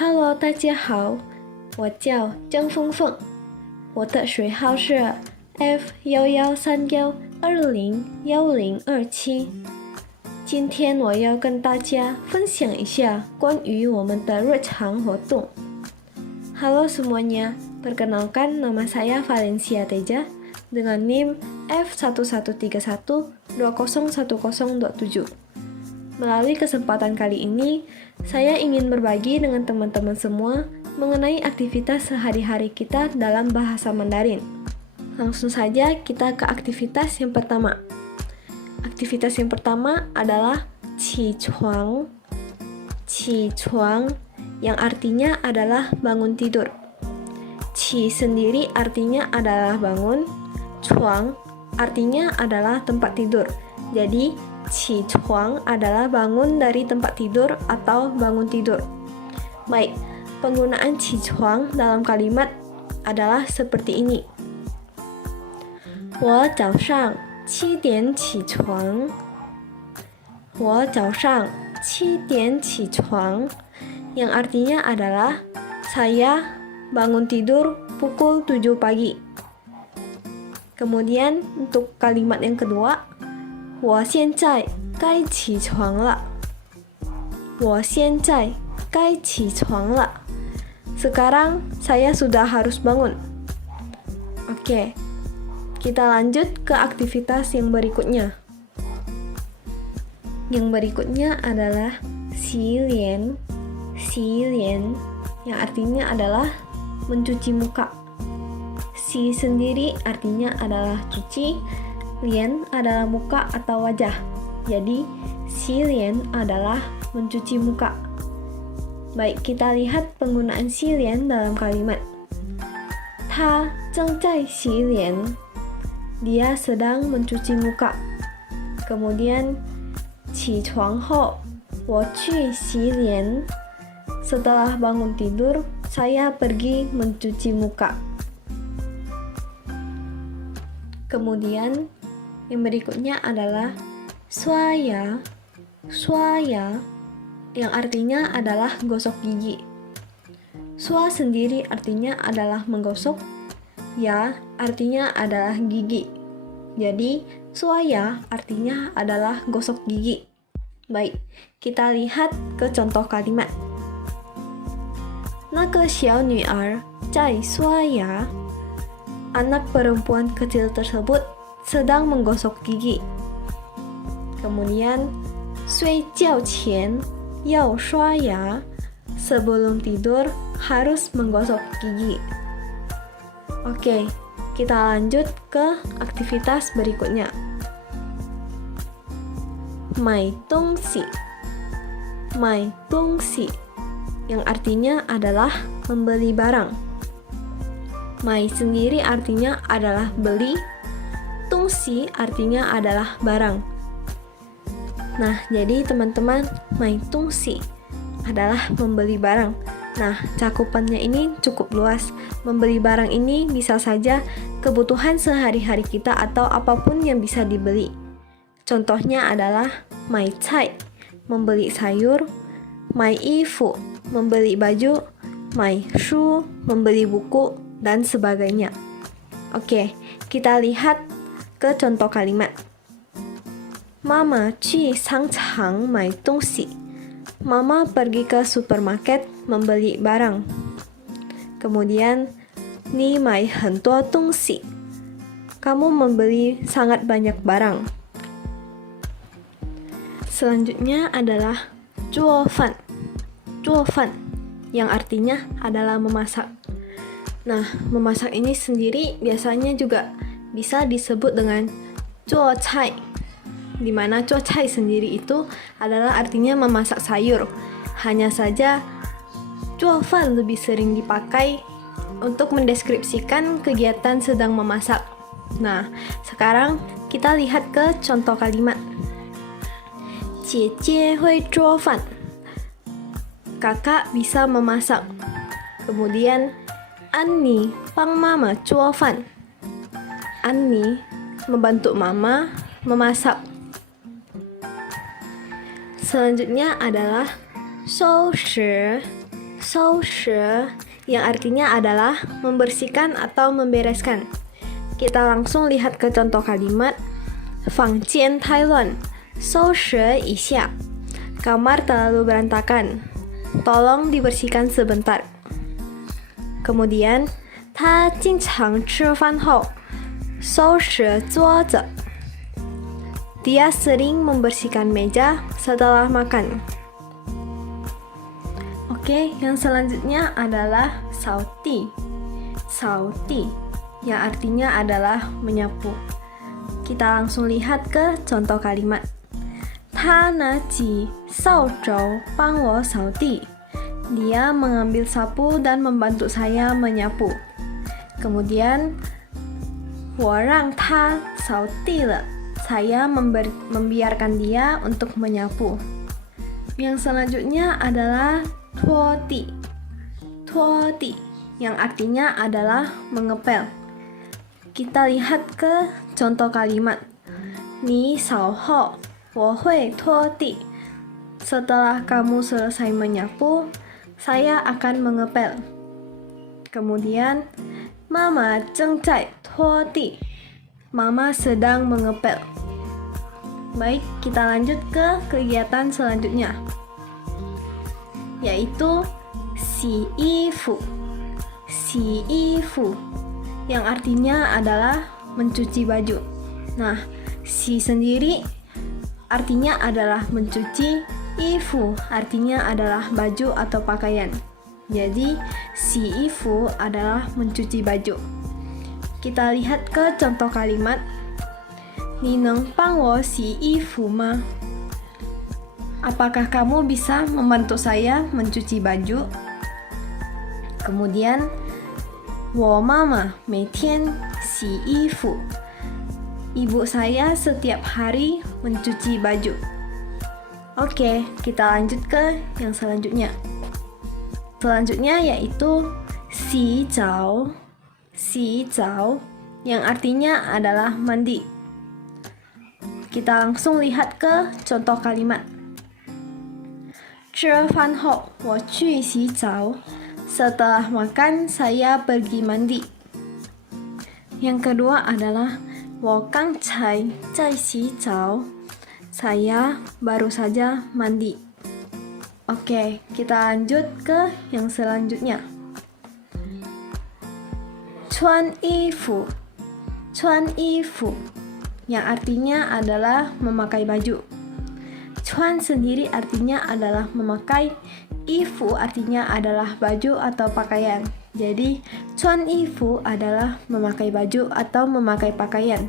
Hello，大家好，我叫郑凤凤，我的学号是 F1131201027。今天我要跟大家分享一下关于我们的日常活动。Halo semuanya, perkenalkan nama saya Valencia Teja dengan NIM F113120101027. Melalui kesempatan kali ini, saya ingin berbagi dengan teman-teman semua mengenai aktivitas sehari-hari kita dalam bahasa Mandarin. Langsung saja kita ke aktivitas yang pertama. Aktivitas yang pertama adalah qi chuang. Qi chuang yang artinya adalah bangun tidur. Qi sendiri artinya adalah bangun, chuang artinya adalah tempat tidur. Jadi, qi chuang adalah bangun dari tempat tidur atau bangun tidur. Baik, penggunaan qi chuang dalam kalimat adalah seperti ini. 我早上7点起床。我早上7点起床 yang artinya adalah saya bangun tidur pukul 7 pagi. Kemudian untuk kalimat yang kedua, 我现在该起床了。我现在该起床了。Sekarang saya sudah harus bangun. Oke, kita lanjut ke aktivitas yang berikutnya. Yang berikutnya adalah xi lian. Xi lian yang artinya adalah mencuci muka. Xi sendiri artinya adalah cuci, lian adalah muka atau wajah. Jadi, xi lian adalah mencuci muka. Baik, kita lihat penggunaan xi lian dalam kalimat. 他正在洗脸. Dia sedang mencuci muka. Kemudian, 起床后我去洗脸. Setelah bangun tidur, saya pergi mencuci muka. Kemudian, yang berikutnya adalah suaya. Suaya, yang artinya adalah gosok gigi. Sua sendiri artinya adalah menggosok, ya artinya adalah gigi. Jadi, suaya artinya adalah gosok gigi. Baik, kita lihat ke contoh kalimat. 那个小女儿在刷牙. Anak perempuan kecil tersebut sedang menggosok gigi. Kemudian, 睡觉前要刷牙. Sebelum tidur harus menggosok gigi. Oke, kita lanjut ke aktivitas berikutnya. 买东西. 买东西 yang artinya adalah membeli barang. Mai sendiri artinya adalah beli, tungsi artinya adalah barang. Nah, jadi teman-teman, mai tungsi adalah membeli barang. Nah, cakupannya ini cukup luas. Membeli barang ini bisa saja kebutuhan sehari-hari kita atau apapun yang bisa dibeli. Contohnya adalah mai cai, membeli sayur, mai ifu, membeli baju, mai shu, membeli buku, dan sebagainya. Oke, kita lihat ke contoh kalimat. Mama去商场买东西. Mama pergi ke supermarket membeli barang. Kemudian, 你买很多东西. Kamu membeli sangat banyak barang. Selanjutnya adalah 做饭. 做饭 yang artinya adalah memasak. Nah, memasak ini sendiri biasanya juga bisa disebut dengan 做菜, di mana 做菜 sendiri itu adalah artinya memasak sayur. Hanya saja 做饭 lebih sering dipakai untuk mendeskripsikan kegiatan sedang memasak. Nah, sekarang kita lihat ke contoh kalimat. 姐姐会做饭. Kakak bisa memasak. Kemudian, Annie 帮妈妈做饭. Annie membantu mama memasak. Selanjutnya adalah 收拾.收拾yang artinya adalah membersihkan atau membereskan. Kita langsung lihat ke contoh kalimat. 房间太乱，收拾一下. Kamar terlalu berantakan, tolong dibersihkan sebentar. Kemudian, 他经常吃饭后收拾桌子. Dia sering membersihkan meja setelah makan. Oke, yang selanjutnya adalah sauti. Sauti, yang artinya adalah menyapu. Kita langsung lihat ke contoh kalimat. 他拿起扫帚帮我扫地. Dia mengambil sapu dan membantu saya menyapu. Kemudian, 我让他扫地了. Saya membiarkan dia untuk menyapu. Yang selanjutnya adalah 拖地. 拖地 yang artinya adalah mengepel. Kita lihat ke contoh kalimat. 你扫后我会拖地. Setelah kamu selesai menyapu, saya akan mengepel. Kemudian, 妈妈正在拖地. Mama sedang mengepel. Baik, kita lanjut ke kegiatan selanjutnya, yaitu 洗衣服. 洗衣服 yang artinya adalah mencuci baju. Nah, 洗 sendiri artinya adalah mencuci, 衣服 artinya adalah baju atau pakaian. Jadi, 洗衣服 adalah mencuci baju. Kita lihat ke contoh kalimat. 你能帮我洗衣服吗? Apakah kamu bisa membantu saya mencuci baju? Kemudian, 我妈妈每天洗衣服. Ibu saya setiap hari mencuci baju. Oke, kita lanjut ke yang selanjutnya. Selanjutnya yaitu 洗澡. 洗澡 yang artinya adalah mandi. Kita langsung lihat ke contoh kalimat. 吃饭后我去洗澡. Setelah makan, saya pergi mandi. Yang kedua adalah 我刚才在洗澡. Saya baru saja mandi. Oke, kita lanjut ke yang selanjutnya. 穿衣服. 穿衣服 yang artinya adalah memakai baju. 穿 sendiri artinya adalah memakai, 衣服 artinya adalah baju atau pakaian. Jadi, 穿衣服 adalah memakai baju atau memakai pakaian.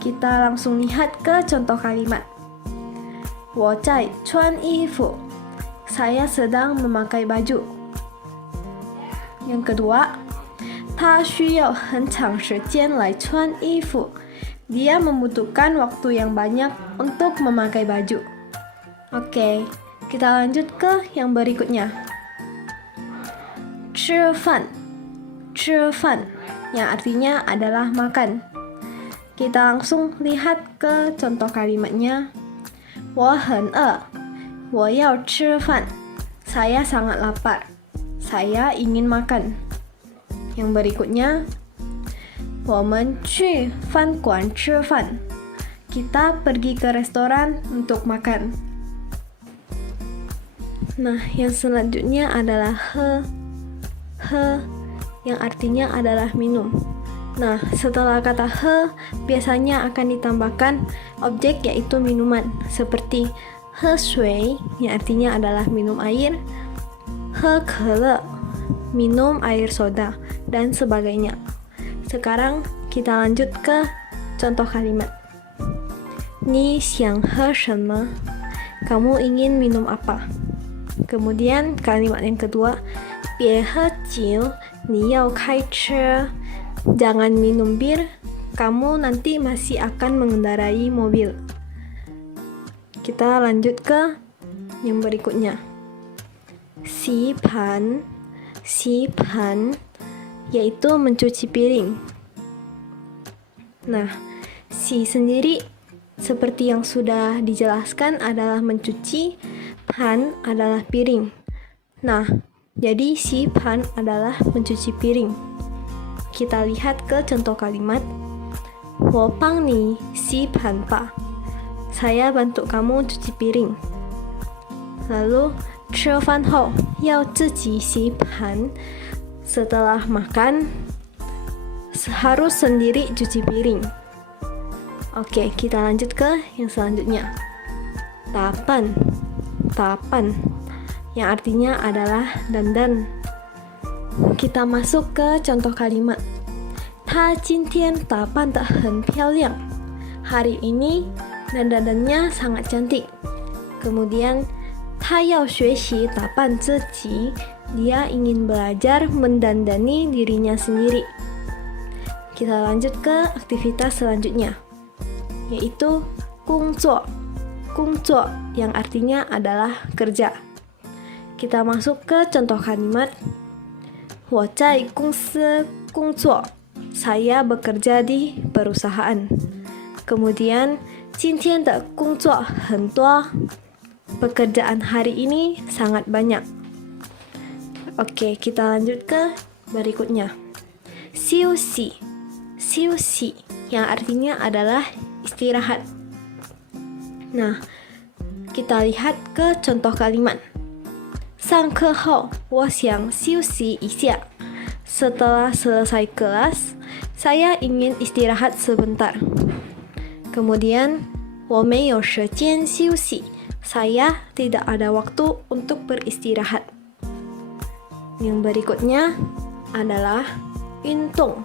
Kita langsung lihat ke contoh kalimat. 我在穿衣服. Saya sedang memakai baju. Yang kedua, 他需要很长时间来穿衣服. Dia membutuhkan waktu yang banyak untuk memakai baju. Oke, kita lanjut ke yang berikutnya. 吃饭. 吃饭 yang artinya adalah makan. Kita langsung lihat ke contoh kalimatnya. 我很饿. 我要吃饭. Saya sangat lapar. Saya ingin makan. Yang berikutnya, 我们去饭馆吃饭. Kita pergi ke restoran untuk makan. Nah, yang selanjutnya adalah he yang artinya adalah minum. Nah, setelah kata he, biasanya akan ditambahkan objek yaitu minuman, seperti 喝水 yang artinya adalah minum air, 喝可乐 minum air soda, dan sebagainya. Sekarang kita lanjut ke contoh kalimat. 你想喝什么? Kamu ingin minum apa? Kemudian kalimat yang kedua, 别喝酒, 你要开车. Jangan minum bir, kamu nanti masih akan mengendarai mobil. Kita lanjut ke yang berikutnya. 洗盘. 洗盘 yaitu mencuci piring. Nah, 洗 sendiri seperti yang sudah dijelaskan adalah mencuci, pan adalah piring. Nah, jadi si pan adalah mencuci piring. Kita lihat ke contoh kalimat. 我帮你洗盘吧. Saya bantu kamu cuci piring. Lalu, 吃饭后要自己洗盘. Setelah makan, harus sendiri cuci piring. Oke, kita lanjut ke yang selanjutnya. Tapan. Tapan. Yang artinya adalah dandan. Kita masuk ke contoh kalimat. 她今天打扮得很漂亮. Hari ini dandanannya sangat cantik. Kemudian, 她要学习打扮自己. Dia ingin belajar mendandani dirinya sendiri. Kita lanjut ke aktivitas selanjutnya, yaitu 工作. 工作 yang artinya adalah kerja. Kita masuk ke contoh kalimat. 我在公司工作. Saya bekerja di perusahaan. Kemudian, 今天的工作很多. Pekerjaan hari ini sangat banyak. Oke, kita lanjut ke berikutnya. 休息. 休息 yang artinya adalah istirahat. Nah, kita lihat ke contoh kalimat. 上课后我想休息一下. Setelah selesai kelas, saya ingin istirahat sebentar. Kemudian, 我没有时间休息. Saya tidak ada waktu untuk beristirahat. Yang berikutnya adalah 运动.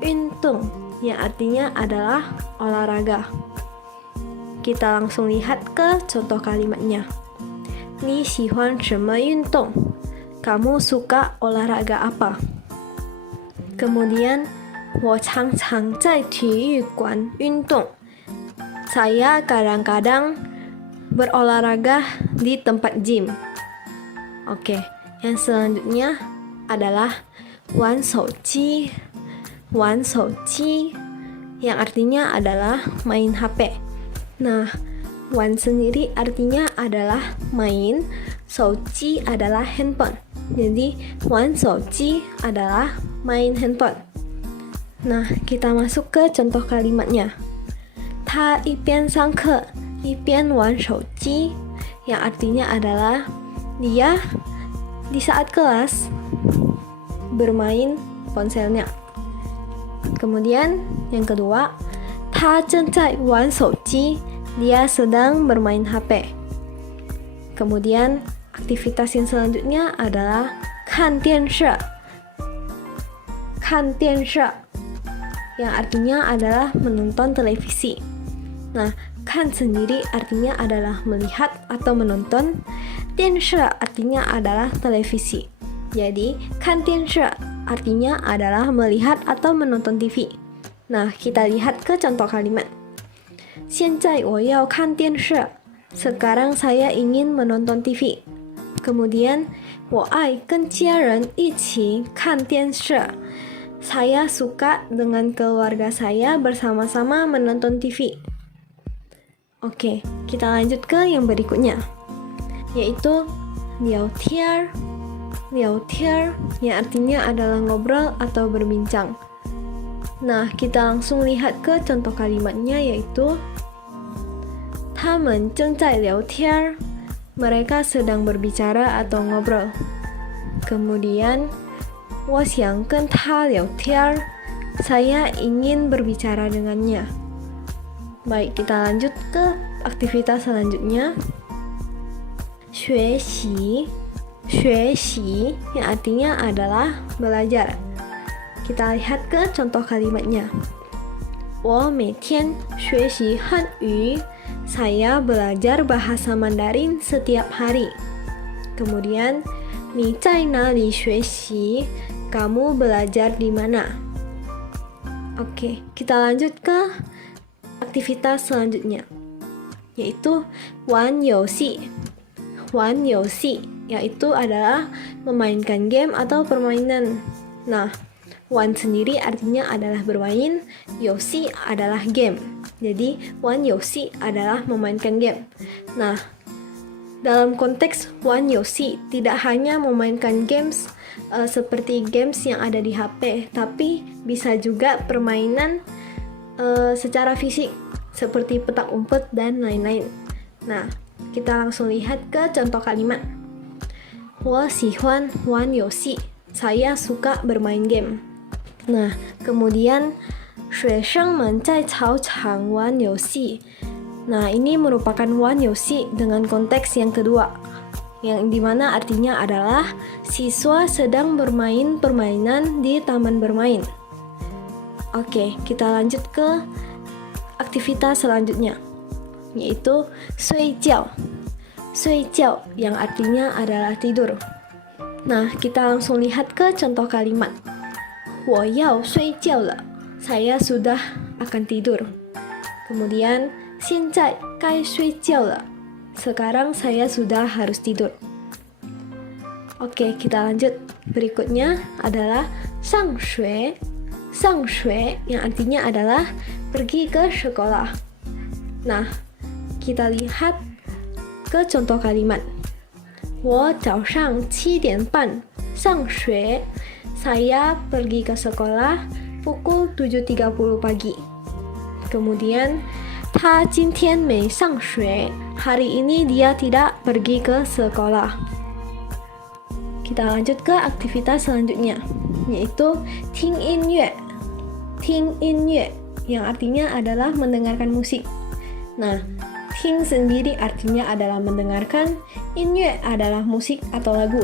运动 yang artinya adalah olahraga. Kita langsung lihat ke contoh kalimatnya. 你喜欢什么运动? Kamu suka olahraga apa? Kemudian, 我常常在体育馆运动. Saya kadang-kadang berolahraga di tempat gym. Oke, yang selanjutnya adalah 玩手机. 玩手机 yang artinya adalah main HP. Nah, 玩 sendiri artinya adalah main, 手机 adalah handphone. Jadi, 玩手机 adalah main handphone. Nah, kita masuk ke contoh kalimatnya. 他一边上课一边玩手机, yang artinya adalah dia di saat kelas bermain ponselnya. Kemudian yang kedua, 他正在玩手机, dia sedang bermain HP. Kemudian aktivitas yang selanjutnya adalah 看电视. 看电视 yang artinya adalah menonton televisi. Nah, 看 sendiri artinya adalah melihat atau menonton. 电视 artinya adalah televisi. Jadi, 看电视 artinya adalah melihat atau menonton TV. Nah, kita lihat ke contoh kalimat. 现在我要看电视. Sekarang saya ingin menonton TV. Kemudian, 我爱跟家人一起看电视. Saya suka dengan keluarga saya bersama-sama menonton TV. Oke, kita lanjut ke yang berikutnya, yaitu 聊天. 聊天 yang artinya adalah ngobrol atau berbincang. Nah, kita langsung lihat ke contoh kalimatnya, yaitu 他们正在聊天. Mereka sedang berbicara atau ngobrol. Kemudian, 我想跟他聊天. Saya ingin berbicara dengannya. Baik, kita lanjut ke aktivitas selanjutnya. 学习. 学习 yang artinya adalah belajar. Kita lihat ke contoh kalimatnya. 我每天学习汉语. Saya belajar bahasa Mandarin setiap hari. Kemudian, 你在哪里学习? Kamu belajar di mana? Oke, kita lanjut ke aktivitas selanjutnya, yaitu 玩游戏. 玩游戏 yaitu adalah memainkan game atau permainan. Nah, 玩 sendiri artinya adalah bermain, 游戏 adalah game. Jadi, 玩游戏 adalah memainkan game. Nah, dalam konteks wan yosi tidak hanya memainkan games seperti games yang ada di HP, tapi bisa juga permainan secara fisik seperti petak umpet dan lain-lain. Nah, kita langsung lihat ke contoh kalimat. 我喜欢玩游戏. Saya suka bermain game. Nah, kemudian 学生们在操场玩游戏. Nah, ini merupakan wan yosi dengan konteks yang kedua, yang dimana artinya adalah siswa sedang bermain permainan di taman bermain. Oke, kita lanjut ke aktivitas selanjutnya, yaitu 睡觉. 睡觉 yang artinya adalah tidur. Nah, kita langsung lihat ke contoh kalimat. 我要睡觉了. Saya sudah akan tidur. Kemudian 现在该睡觉了. Sekarang saya sudah harus tidur. Oke, kita lanjut. Berikutnya adalah 上学. 上学 yang artinya adalah pergi ke sekolah. Nah, kita lihat ke contoh kalimat. 我早上7点半上学. Saya pergi ke sekolah pukul 7.30 pagi. Kemudian 他今天没上学. Hari ini dia tidak pergi ke sekolah. Kita lanjut ke aktivitas selanjutnya, yaitu 听音乐. 听音乐 yang artinya adalah mendengarkan musik. Nah, 听 sendiri artinya adalah mendengarkan, 音乐 adalah musik atau lagu.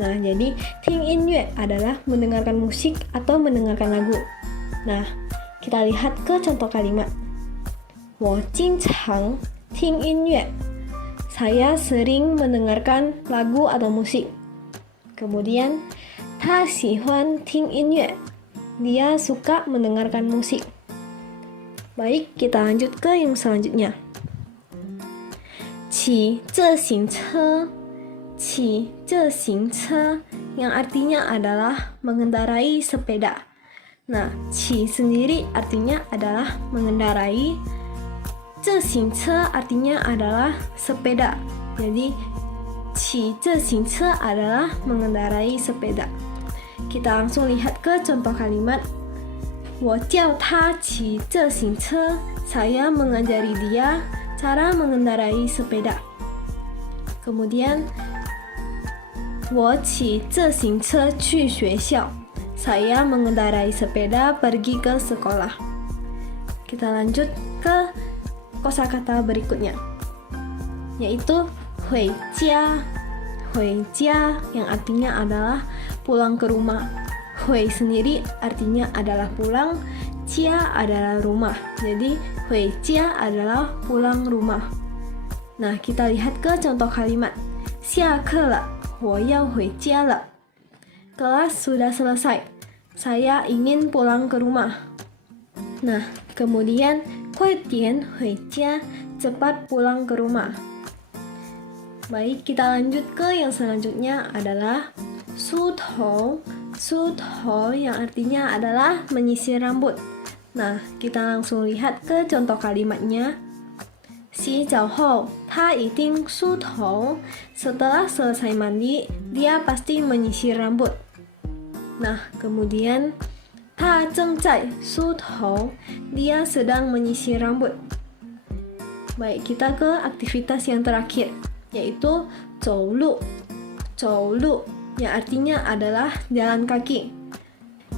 Nah, jadi 听音乐 adalah mendengarkan musik atau mendengarkan lagu. Nah, kita lihat ke contoh kalimat. 我经常听音乐. Saya sering mendengarkan lagu atau musik. Kemudian, 他喜欢听音乐. Dia suka mendengarkan musik. Baik, kita lanjut ke yang selanjutnya. 骑自行车. 骑自行车 yang artinya adalah mengendarai sepeda. Nah, 骑 sendiri artinya adalah mengendarai. 自行车 artinya adalah sepeda. Jadi, 骑自行车 adalah mengendarai sepeda. Kita langsung lihat ke contoh kalimat. 我教他骑自行车. Saya mengajari dia cara mengendarai sepeda. Kemudian 我骑自行车去学校. Saya mengendarai sepeda pergi ke sekolah. Kita lanjut ke kosakata berikutnya, yaitu 回家. 回家 yang artinya adalah pulang ke rumah. 回 sendiri artinya adalah pulang, 家 adalah rumah. Jadi 回家 adalah pulang rumah. Nah, kita lihat ke contoh kalimat. 下课了, 我要回家了. Kelas sudah selesai. Saya ingin pulang ke rumah. Nah, kemudian 快点回家, cepat pulang ke rumah. Baik, kita lanjut ke yang selanjutnya adalah 梳头. 梳头 yang artinya adalah menyisir rambut. Nah, kita langsung lihat ke contoh kalimatnya. 洗澡后他一定梳头. Setelah selesai mandi, dia pasti menyisir rambut. Nah, kemudian 他正在梳头. Dia sedang menyisir rambut. Baik, kita ke aktivitas yang terakhir, yaitu 走路. 走路 yang artinya adalah jalan kaki.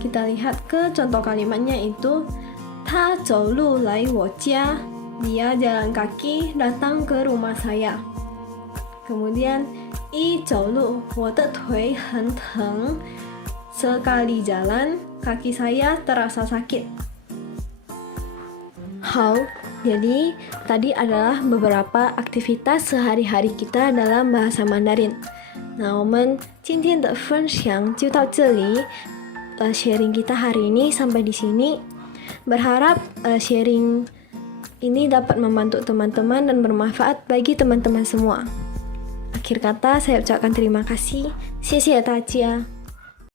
Kita lihat ke contoh kalimatnya itu 他走路来我家. Dia jalan kaki datang ke rumah saya. Kemudian 一走路我的腿很疼. Sekali jalan, kaki saya terasa sakit. Hao, jadi tadi adalah beberapa aktivitas sehari-hari kita dalam bahasa Mandarin. 那我们今天的分享就到这里。sharing kita hari ini sampai di sini. Berharap sharing ini dapat membantu teman-teman dan bermanfaat bagi teman-teman semua. Akhir kata, saya ucapkan terima kasih. 谢谢大家。